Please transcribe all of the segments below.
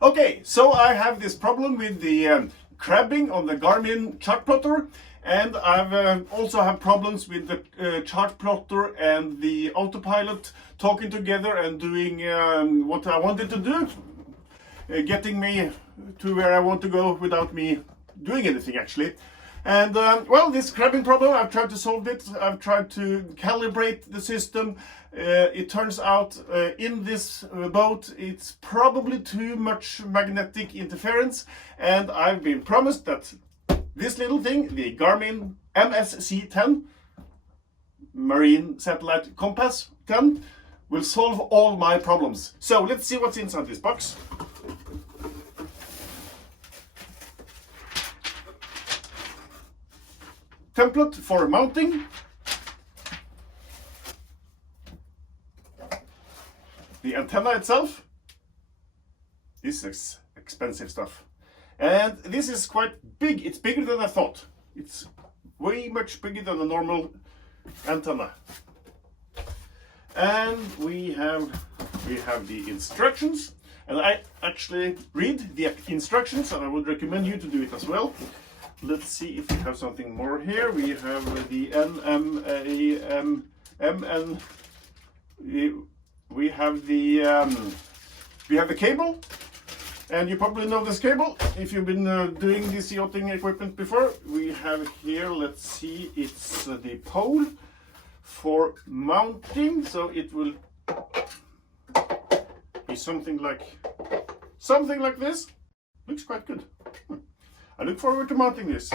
Okay, so I have this problem with the crabbing on the Garmin chart plotter, and I've also have problems with the chart plotter and the autopilot talking together and doing what I wanted to do, getting me to where I want to go without me doing anything actually. And well, this crabbing problem, I've tried to solve it. I've tried to calibrate the system. It turns out in this boat, it's probably too much magnetic interference. And I've been promised that this little thing, the Garmin MSC10, Marine Satellite Compass 10, will solve all my problems. So let's see what's inside this box. Template for mounting, the antenna itself. This is expensive stuff, and this is quite big. It's bigger than I thought. It's way much bigger than a normal antenna. And we have the instructions, and I actually read the instructions, and I would recommend you to do it as well. Let's see if we have something more here. We have the NMAMN. We have the cable, and you probably know this cable if you've been doing this yachting equipment before. We have here, let's see, it's the pole for mounting, so it will be something like this. Looks quite good. I look forward to mounting this.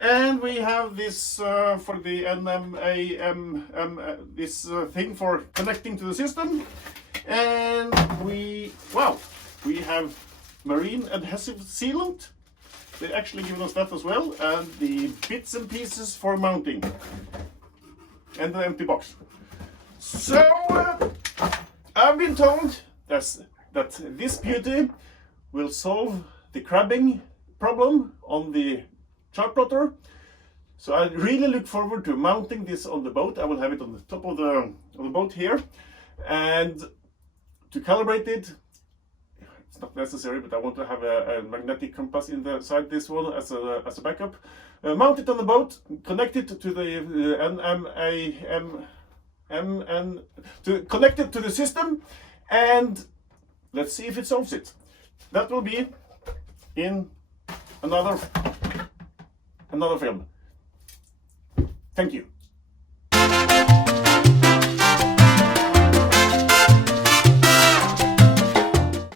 And we have this for the NMAM, this thing for connecting to the system. And we have marine adhesive sealant. They actually given us that as well. And the bits and pieces for mounting. And the empty box. So I've been told that this beauty will solve the crabbing problem on the chart plotter. So I really look forward to mounting this on the boat. I will have it on the top of the boat here, and to calibrate it, it's not necessary, but I want to have a magnetic compass inside this one as a backup. Mount it on the boat, connect it to the connect it to the system, and let's see if it solves it. That will be in another film. Thank you.